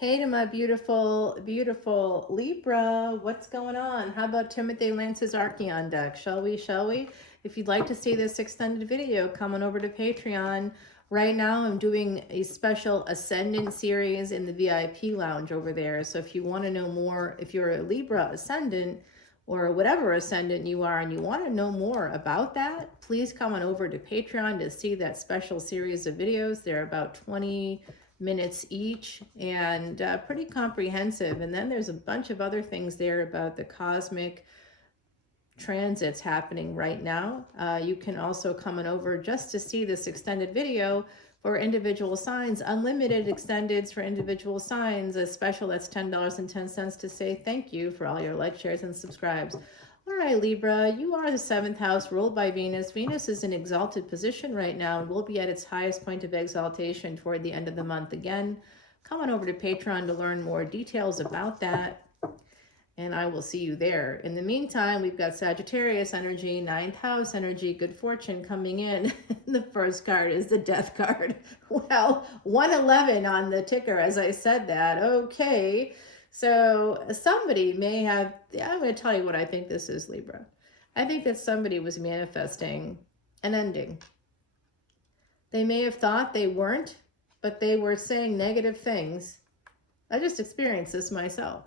Hey to my beautiful, beautiful Libra. What's going on? How about Timothy Lance's Archeon deck? Shall we? Shall we? If you'd like to see this extended video, come on over to Patreon. Right now, I'm doing a special Ascendant series in the VIP lounge over there. So if you want to know more, if you're a Libra Ascendant or whatever Ascendant you are and you want to know more about that, please come on over to Patreon to see that special series of videos. They're about 20 minutes each and pretty comprehensive. And then there's a bunch of other things there about the cosmic transits happening right now. You can also come on over just to see this extended video for individual signs, unlimited extendeds for individual signs, a special that's $10.10 to say thank you for all your likes, shares, and subscribes. All right, Libra, you are the 7th house ruled by Venus. Venus is in exalted position right now and will be at its highest point of exaltation toward the end of the month again. Come on over to Patreon to learn more details about that, and I will see you there. In the meantime, we've got Sagittarius energy, 9th house energy, good fortune coming in. The first card is the death card. Well, 111 on the ticker as I said that. Okay. So somebody may have, I'm going to tell you what I think this is, Libra. I think that somebody was manifesting an ending. They may have thought they weren't, but they were saying negative things. I just experienced this myself.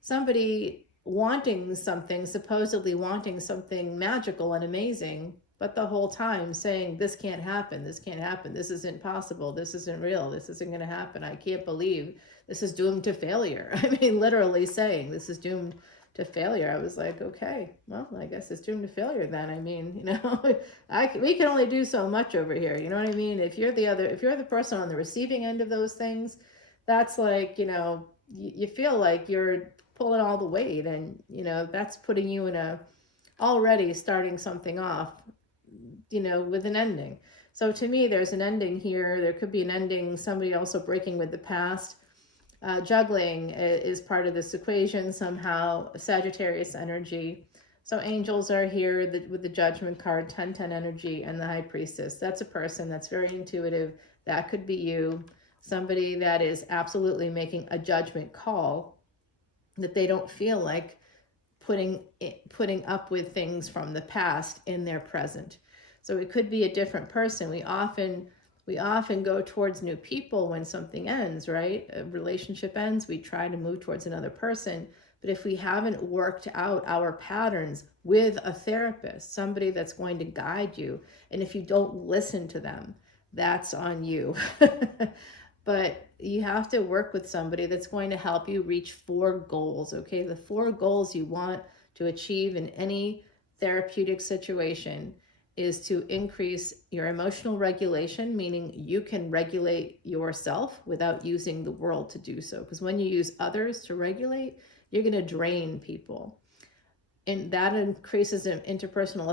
Somebody wanting something, supposedly wanting something magical and amazing, but the whole time saying, this can't happen, this can't happen, this isn't possible, this isn't real, this isn't going to happen, I can't believe, this is doomed to failure. I mean, literally saying this is doomed to failure. I was like, okay, well, I guess it's doomed to failure then. I mean, we can only do so much over here. You know what I mean? If you're the person on the receiving end of those things, that's like, you feel like you're pulling all the weight, and that's putting you in a already starting something off with an ending. So to me, there's an ending here. There could be an ending, somebody also breaking with the past. Juggling is part of this equation somehow. Sagittarius energy. So angels are here with the Judgment card, 10-10 energy, and the High Priestess. That's a person that's very intuitive. That could be you. Somebody that is absolutely making a judgment call, that they don't feel like putting up with things from the past in their present. So it could be a different person. We often go towards new people when something ends, right? A relationship ends, we try to move towards another person. But if we haven't worked out our patterns with a therapist, somebody that's going to guide you, and if you don't listen to them, that's on you. But you have to work with somebody that's going to help you reach 4 goals, okay? The 4 goals you want to achieve in any therapeutic situation is to increase your emotional regulation, meaning you can regulate yourself without using the world to do so. Because when you use others to regulate, you're going to drain people. And that increases interpersonal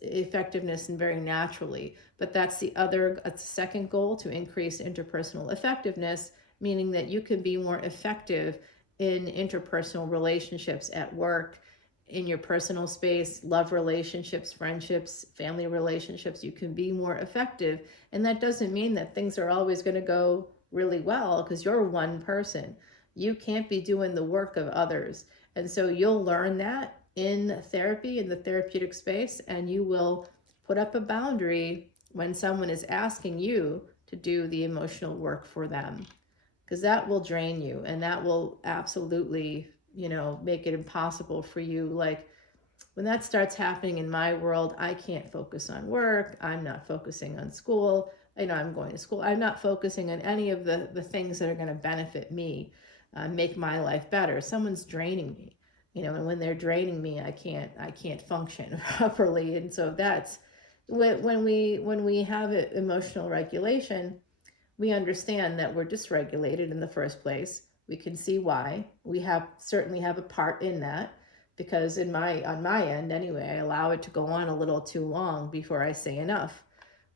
effectiveness and very naturally. But that's the second goal, to increase interpersonal effectiveness, meaning that you can be more effective in interpersonal relationships at work, in your personal space, love relationships, friendships, family relationships. You can be more effective. And that doesn't mean that things are always going to go really well, because you're one person. You can't be doing the work of others. And so you'll learn that in therapy, in the therapeutic space, and you will put up a boundary when someone is asking you to do the emotional work for them, because that will drain you, and that will absolutely, make it impossible for you. Like when that starts happening in my world, I can't focus on work. I'm not focusing on school. I'm going to school. I'm not focusing on any of the things that are going to benefit me, make my life better. Someone's draining me. And when they're draining me, I can't function properly. And so that's when we have emotional regulation, we understand that we're dysregulated in the first place. We can see why. We certainly have a part in that, because on my end anyway, I allow it to go on a little too long before I say enough.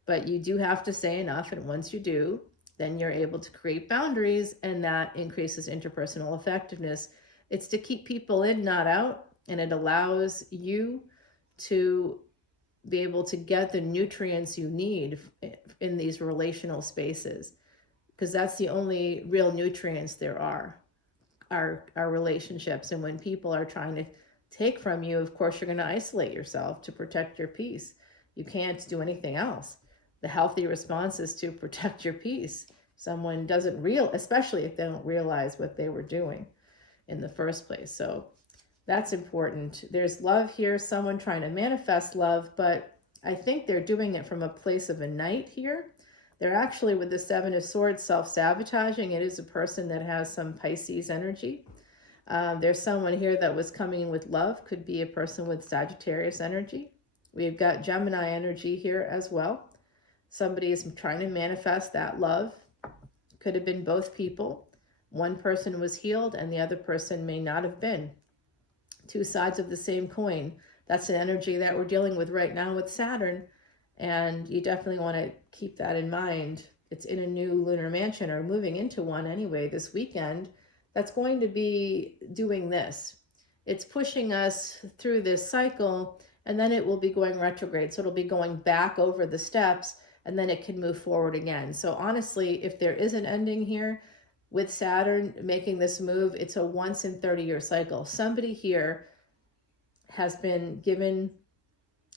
But you do have to say enough, and once you do, then you're able to create boundaries, and that increases interpersonal effectiveness. It's to keep people in, not out, and it allows you to be able to get the nutrients you need in these relational spaces. because that's the only real nutrients there are relationships. And when people are trying to take from you, of course, you're going to isolate yourself to protect your peace. You can't do anything else. The healthy response is to protect your peace. Someone doesn't especially if they don't realize what they were doing in the first place. So that's important. There's love here, someone trying to manifest love, but I think they're doing it from a place of a knight here. They're actually, with the Seven of Swords, self-sabotaging. It is a person that has some Pisces energy. There's someone here that was coming in with love. Could be a person with Sagittarius energy. We've got Gemini energy here as well. Somebody is trying to manifest that love. Could have been both people. One person was healed and the other person may not have been. Two sides of the same coin. That's an energy that we're dealing with right now with Saturn. And you definitely want to keep that in mind. It's in a new lunar mansion, or moving into one anyway this weekend, that's going to be doing this. It's pushing us through this cycle, and then it will be going retrograde. So it'll be going back over the steps, and then it can move forward again. So honestly, if there is an ending here with Saturn making this move, it's a once in 30-year cycle. Somebody here has been given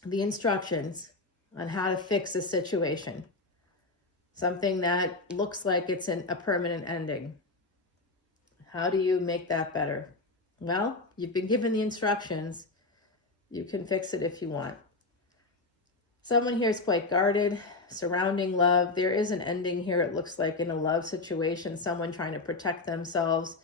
the instructions on how to fix a situation. Something that looks like it's a permanent ending. How do you make that better? Well, you've been given the instructions. You can fix it if you want. Someone here is quite guarded, surrounding love. There is an ending here, it looks like, in a love situation, someone trying to protect themselves.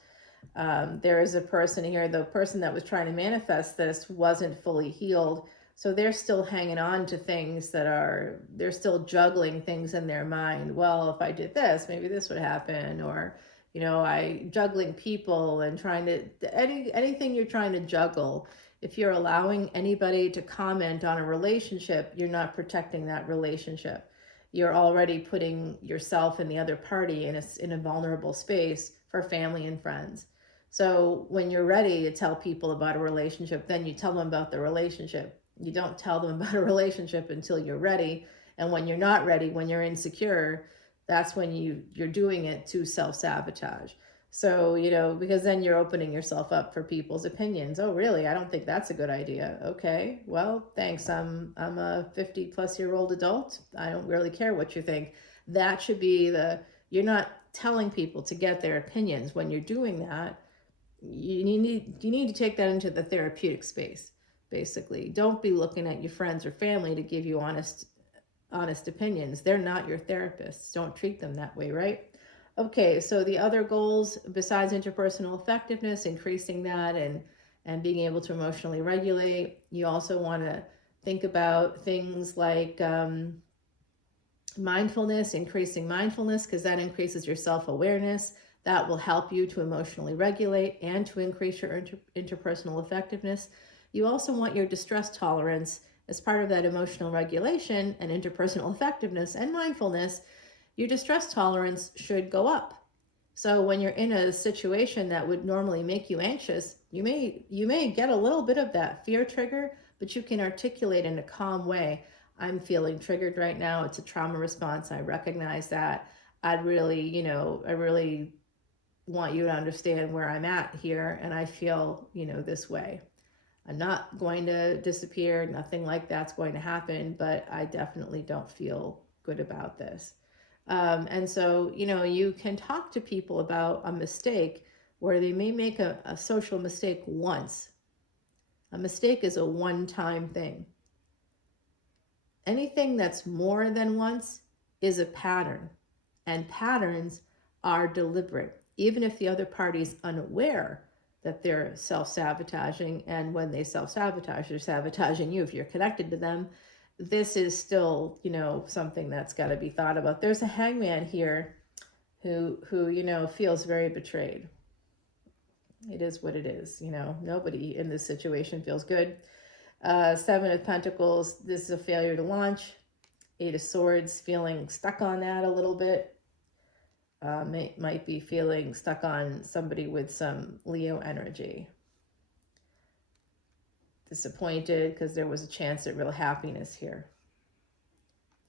There is a person here, the person that was trying to manifest this wasn't fully healed. So they're still hanging on to things they're still juggling things in their mind. Well, if I did this, maybe this would happen. Or, juggling people and trying to, anything you're trying to juggle. If you're allowing anybody to comment on a relationship, you're not protecting that relationship. You're already putting yourself and the other party in a vulnerable space for family and friends. So when you're ready to tell people about a relationship, then you tell them about the relationship. You don't tell them about a relationship until you're ready. And when you're not ready, when you're insecure, that's when you're doing it to self-sabotage. So, because then you're opening yourself up for people's opinions. Oh, really? I don't think that's a good idea. Okay, well, thanks. I'm a 50-plus-year-old adult. I don't really care what you think. That should be you're not telling people to get their opinions. When you're doing that, you need to take that into the therapeutic space. Basically, don't be looking at your friends or family to give you honest opinions. They're not your therapists. Don't treat them that way, right? Okay, so the other goals besides interpersonal effectiveness, increasing that and being able to emotionally regulate, you also want to think about things like mindfulness, increasing mindfulness, because that increases your self-awareness. That will help you to emotionally regulate and to increase your interpersonal effectiveness. You also want your distress tolerance as part of that emotional regulation and interpersonal effectiveness and mindfulness. Your distress tolerance should go up. So when you're in a situation that would normally make you anxious, you may get a little bit of that fear trigger, but you can articulate in a calm way. I'm feeling triggered right now. It's a trauma response. I recognize that. I really want you to understand where I'm at here, and I feel, this way. I'm not going to disappear. Nothing like that's going to happen, but I definitely don't feel good about this. And so, you can talk to people about a mistake where they may make a social mistake once. A mistake is a one-time thing. Anything that's more than once is a pattern, and patterns are deliberate, even if the other party's unaware that they're self-sabotaging. And when they self-sabotage, they're sabotaging you. If you're connected to them, this is still, something that's got to be thought about. There's a hangman here who feels very betrayed. It is what it is. Nobody in this situation feels good. Seven of Pentacles, this is a failure to launch. Eight of Swords, feeling stuck on that a little bit. Might be feeling stuck on somebody with some Leo energy. Disappointed because there was a chance at real happiness here.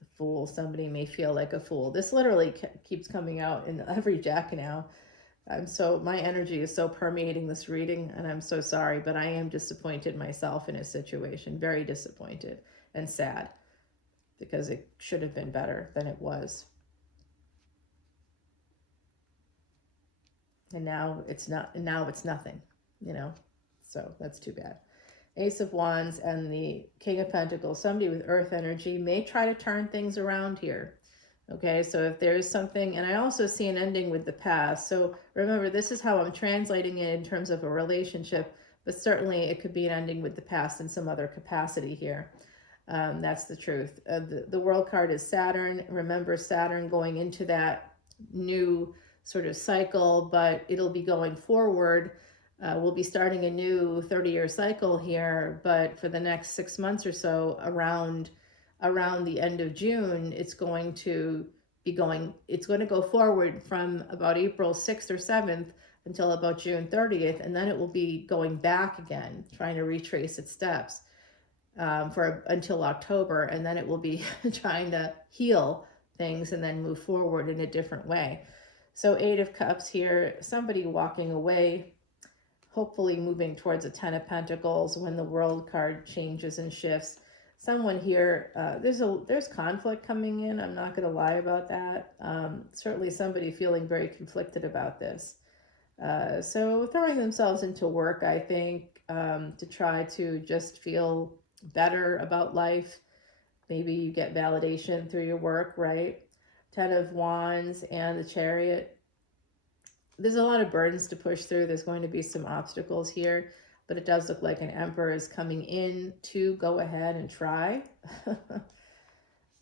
The fool. Somebody may feel like a fool. This literally keeps coming out in every deck now. My energy is so permeating this reading, and I'm so sorry, but I am disappointed myself in a situation, very disappointed and sad, because it should have been better than it was. And now it's not, now it's nothing, so that's too bad. Ace of Wands and the King of Pentacles, somebody with earth energy may try to turn things around here. Okay, so if there's something, and I also see an ending with the past. So remember, this is how I'm translating it in terms of a relationship, but certainly it could be an ending with the past in some other capacity here. That's the truth. The World card is Saturn. Remember, Saturn going into that new sort of cycle, but it'll be going forward. We'll be starting a new 30-year cycle here, but for the next 6 months or so, around the end of June, it's going to go forward from about April 6th or 7th until about June 30th, and then it will be going back again, trying to retrace its steps until October, and then it will be trying to heal things and then move forward in a different way. So 8 of Cups here, somebody walking away, hopefully moving towards a 10 of Pentacles when the World card changes and shifts. Someone here, there's conflict coming in. I'm not going to lie about that. Certainly somebody feeling very conflicted about this. So throwing themselves into work, I think, to try to just feel better about life. Maybe you get validation through your work, right? 10 of Wands and the Chariot. There's a lot of burdens to push through. There's going to be some obstacles here, but it does look like an Emperor is coming in to go ahead and try.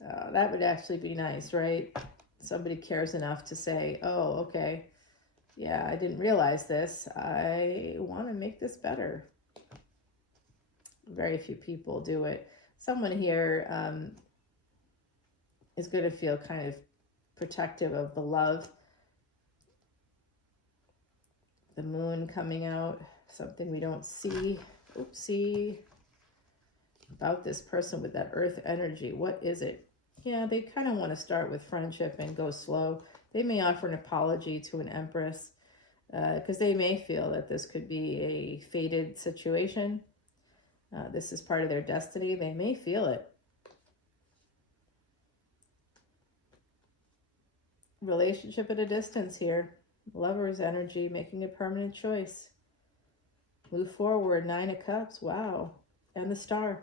That would actually be nice, right? Somebody cares enough to say, oh, okay, yeah, I didn't realize this. I want to make this better. Very few people do it. Someone here is going to feel kind of protective of the love. The Moon coming out, something we don't see. Oopsie. About this person with that earth energy. What is it? Yeah, they kind of want to start with friendship and go slow. They may offer an apology to an Empress because they may feel that this could be a fated situation. This is part of their destiny. They may feel it. Relationship at a distance here. Lover's energy, making a permanent choice. Move forward, 9 of Cups. Wow. And the Star.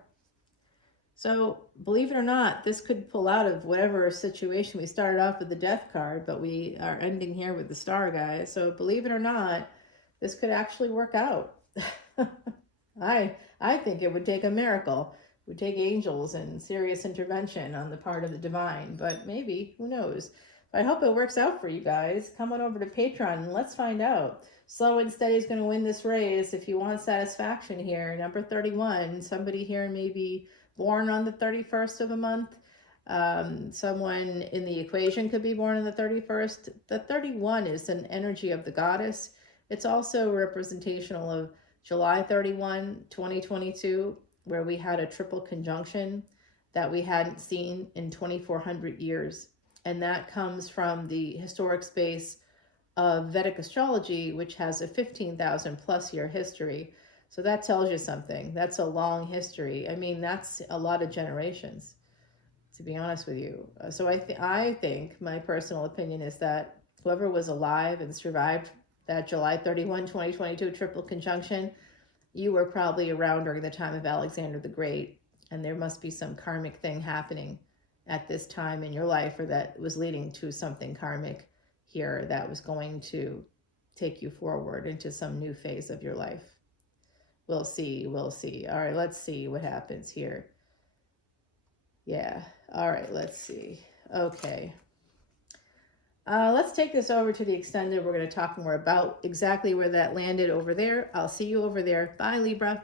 So, believe it or not, this could pull out of whatever situation. We started off with the Death card, but we are ending here with the Star, guys. So, believe it or not, this could actually work out. I think it would take a miracle. It would take angels and serious intervention on the part of the divine, but maybe, who knows? I hope it works out for you guys. Come on over to Patreon and let's find out. Slow and Steady is going to win this race. If you want satisfaction here, number 31, somebody here may be born on the 31st of a month. Someone in the equation could be born on the 31st. The 31 is an energy of the goddess. It's also representational of July 31, 2022, where we had a triple conjunction that we hadn't seen in 2,400 years. And that comes from the historic space of Vedic Astrology, which has a 15,000 plus year history. So that tells you something. That's a long history. I mean, that's a lot of generations, to be honest with you. So I think my personal opinion is that whoever was alive and survived that July 31, 2022 triple conjunction, you were probably around during the time of Alexander the Great, and there must be some karmic thing happening at this time in your life, or that was leading to something karmic here that was going to take you forward into some new phase of your life. We'll see. All right, let's see what happens here. Yeah, all right, let's see. Okay. Let's take this over to the extended. We're going to talk more about exactly where that landed over there. I'll see you over there. Bye, Libra.